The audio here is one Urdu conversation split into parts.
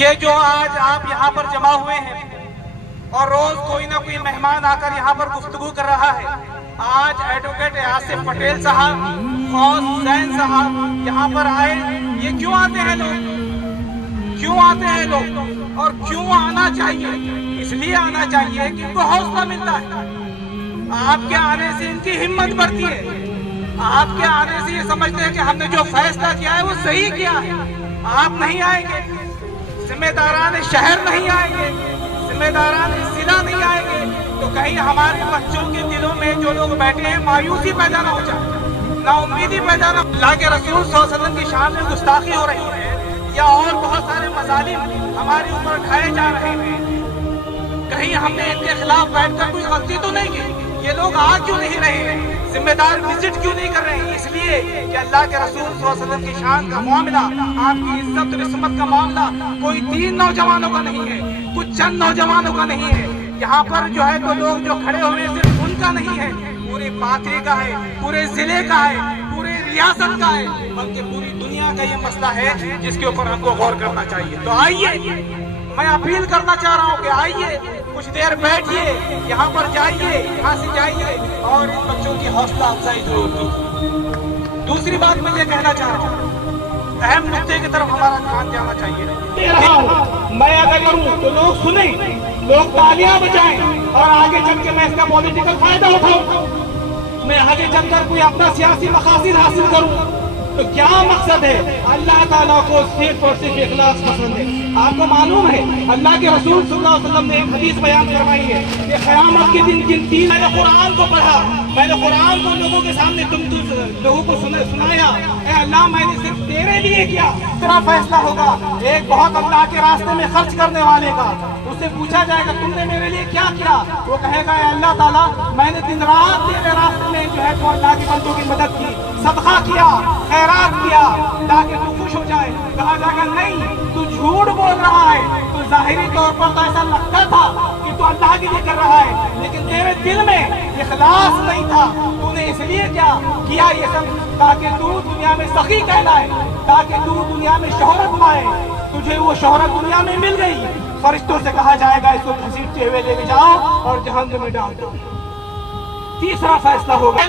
یہ جو آج آپ یہاں پر جمع ہوئے ہیں اور روز کوئی نہ کوئی مہمان آ کر یہاں پر گفتگو کر رہا ہے، آج ایڈوکیٹ آصف پٹیل صاحب، غوث حسین صاحب یہاں پر آئے، یہ کیوں آتے ہیں لوگ؟ کیوں آتے ہیں لوگ اور کیوں آنا چاہیے؟ اس لیے آنا چاہیے کہ ان کو حوصلہ ملتا ہے، آپ کے آنے سے ان کی ہمت بڑھتی ہے، آپ کے آنے سے یہ سمجھتے ہیں کہ ہم نے جو فیصلہ کیا ہے وہ صحیح کیا ہے۔ آپ نہیں آئیں گے، ذمہ داران شہر نہیں آئیں گے، ذمہ داران ضلع نہیں آئیں گے تو کہیں ہمارے بچوں کے دلوں میں جو لوگ بیٹھے ہیں مایوسی پیدا نہ ہو جائے، نا امیدی پیدا نہ ہو۔ اللہ کے رسول صلی اللہ علیہ وسلم کی شان میں گستاخی ہو رہی ہے یا اور بہت سارے مظالم ہمارے اوپر کھائے جا رہے ہیں، کہیں ہم نے ان کے خلاف بیٹھ کر کوئی غلطی تو نہیں کی؟ یہ لوگ آ کیوں نہیں رہے ہیں؟ ذمہ دار وزٹ کیوں نہیں کر رہے ہیں؟ اس لیے کہ اللہ کے رسول صلی اللہ علیہ وسلم کی شان کا معاملہ، آپ کی عزت اور عصمت کا معاملہ کوئی 3 نوجوانوں کا نہیں ہے، کچھ چند نوجوانوں کا نہیں ہے، یہاں پر جو ہے تو لوگ جو کھڑے ہوئے صرف ان کا نہیں ہے، پورے پاتری کا ہے، پورے ضلع کا ہے، پورے ریاست کا ہے، بلکہ پوری دنیا کا یہ مسئلہ ہے جس کے اوپر ہم کو غور کرنا چاہیے۔ تو آئیے، میں اپیل کرنا چاہ رہا ہوں کہ آئیے، کچھ دیر بیٹھیے، یہاں پر جائیے، یہاں سے جائیے اور ان بچوں کی حوصلہ افزائی ضرور کیجیے۔ دوسری بات میں یہ کہنا چاہ رہا ہوں، اہم نقطے کی طرف ہمارا دھیان جانا چاہیے۔ میں اگر کروں تو لوگ سنیں، لوگ تالیاں بجائیں اور آگے چل کے میں اس کا پولیٹیکل فائدہ اٹھاؤں، میں آگے چل کر کوئی اپنا سیاسی مقاصد حاصل کروں، تو کیا مقصد ہے؟ اللہ تعالیٰ کو صرف اور صرف اخلاص پسند ہے۔ آپ کو معلوم ہے اللہ کے رسول صلی اللہ علیہ وسلم نے ایک حدیث بیان فرمائی ہے کہ قیامت کے دن جن 3 میں نے قرآن کو پڑھا، میں نے قرآن کو لوگوں کے سامنے لوگوں کو سنایا، اے اللہ میں نے صرف تیرے لیے کیا، تیرا فیصلہ ہوگا۔ ایک بہت اللہ کے راستے میں خرچ کرنے والے کا، اس سے پوچھا جائے گا تم نے میرے لیے کیا کیا؟ وہ کہے گا اے اللہ تعالیٰ میں نے دن رات تیرے راستے میں جو ہے تو اللہ کے بندوں کی مدد کی، صدقہ کیا، خیرات کیا تاکہ تو خوش ہو جائے۔ کہا جائے گا نہیں، تو جھوٹ بول رہا ہے، تو ظاہری طور پر تو ایسا لگتا تھا کہ تو اللہ کے لیے کر رہا ہے، لیکن تیرے دل میں اخلاص نہیں تھا۔ تو نے اس لیے کیا کیا یہ سب؟ تاکہ تو دنیا میں سخی کہلائے، تاکہ تو دنیا میں شہرت پائے۔ تجھے وہ شہرت دنیا میں مل گئی، فرشتوں سے کہا جائے گا اس کو گھسیٹتے ہوئے لے کے جاؤ اور جہنم میں ڈال دو۔ تیسرا فیصلہ ہوگا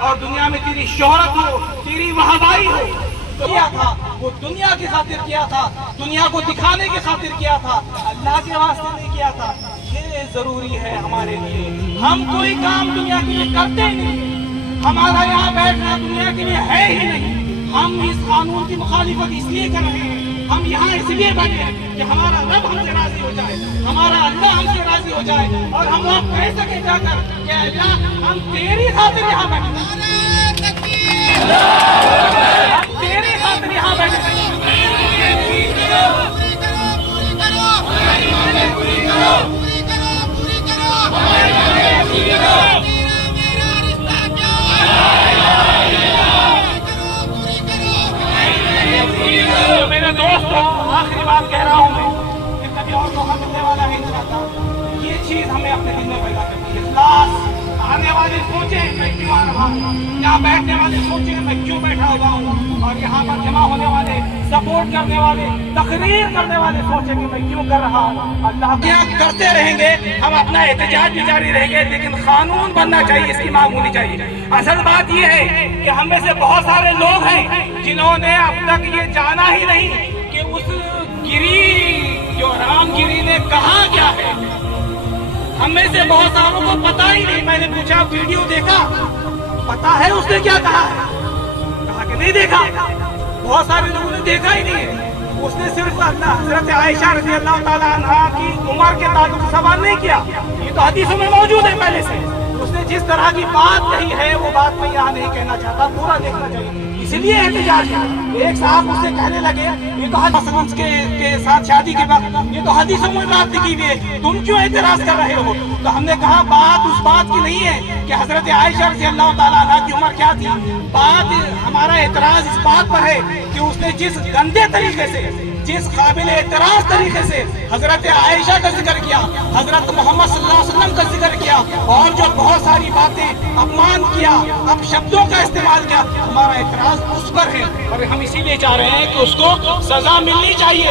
اور دنیا میں تیری شہرت ہو، تیری مہابائی ہو۔ کیا تھا وہ دنیا کی خاطر کیا تھا، دنیا کو دکھانے کی خاطر کیا تھا، اللہ کے واسطے نہیں کیا تھا۔ یہ ضروری ہے ہمارے لیے، ہم کوئی کام دنیا کے لیے کرتے ہی نہیں، ہمارا یہاں بیٹھنا دنیا کے لیے ہے ہی نہیں۔ ہم اس قانون کی مخالفت اس لیے کر رہے ہیں، ہم یہاں اس لیے بیٹھے ہیں کہ ہمارا رب ہم سے راضی ہو جائے، ہمارا اللہ ہم سے راضی ہو جائے اور ہم وہاں کہہ سکیں جا کر کہ اللہ ہم تیری خاطر یہاں بیٹھے ہیں، ہم تیری خاطر یہاں بیٹھے ہیں۔ میرے دوستوں، آخری بات کہہ رہا ہوں میں کہ کبھی اور موقع ملنے والا نہیں چاہتا، یہ چیز ہمیں اپنے دل میں پیدا کرتی ہے۔ اخلاص، آنے والے سوچیں میں کیوں آ رہا ہوں، یہاں بیٹھنے والے سوچیں میں کیوں بیٹھا ہوا ہوں، اور یہاں پر جمع ہونے والے، سپورٹ کرنے والے، تقریر کرنے والے سوچیں کہ میں کیوں کر رہا ہوں۔ اللہ کیا کرتے رہیں گے، ہم اپنا احتجاج بھی جاری رہیں گے، لیکن قانون بننا چاہیے، اس کی مانگ ہونی چاہیے۔ اصل بات یہ ہے کہ ہم میں سے بہت سارے لوگ ہیں جنہوں نے اب تک یہ جانا ہی نہیں کہ اس گری جو رام گری نے کہا کیا ہے۔ ہم میں سے بہت ساروں کو پتا ہی نہیں، میں نے پوچھا ویڈیو دیکھا، پتا ہے اس نے کیا کہا ہے؟ کہا کہ نہیں دیکھا۔ بہت سارے لوگوں نے دیکھا ہی نہیں ہے، اس نے صرف حضرت عائشہ رضی اللہ تعالیٰ عنہا کی عمر کے تعلق سے سوال نہیں کیا، یہ تو حدیثوں میں موجود ہے پہلے سے۔ اس نے جس طرح کی بات کہی ہے وہ بات میں یہاں نہیں کہنا چاہتا، پورا دیکھنا چاہیے، اس لیے احتجاج ہے۔ ایک صاحب مجھ سے کہنے لگے یہ تو حدیث کے ساتھ شادی کے وقت یہ تو حدیثوں میں بات لکھی ہوئی ہے، تم کیوں اعتراض کر رہے ہو؟ تو ہم نے کہا بات اس بات کی نہیں ہے کہ حضرت عائشہ رضی اللہ تعالیٰ عنہا کی عمر کیا تھی، بات ہمارا اعتراض اس بات پر ہے کہ اس نے جس گندے طریقے سے، جس قابل اعتراض طریقے سے حضرت عائشہ کا ذکر کیا، حضرت محمد صلی اللہ علیہ وسلم کا ذکر کیا، اور جو بہت ساری باتیں اپمان کیا، اب شبدوں کا استعمال کیا، ہمارا اعتراض اس پر ہے اور ہم اسی لیے چاہ رہے ہیں کہ اس کو سزا ملنی چاہیے۔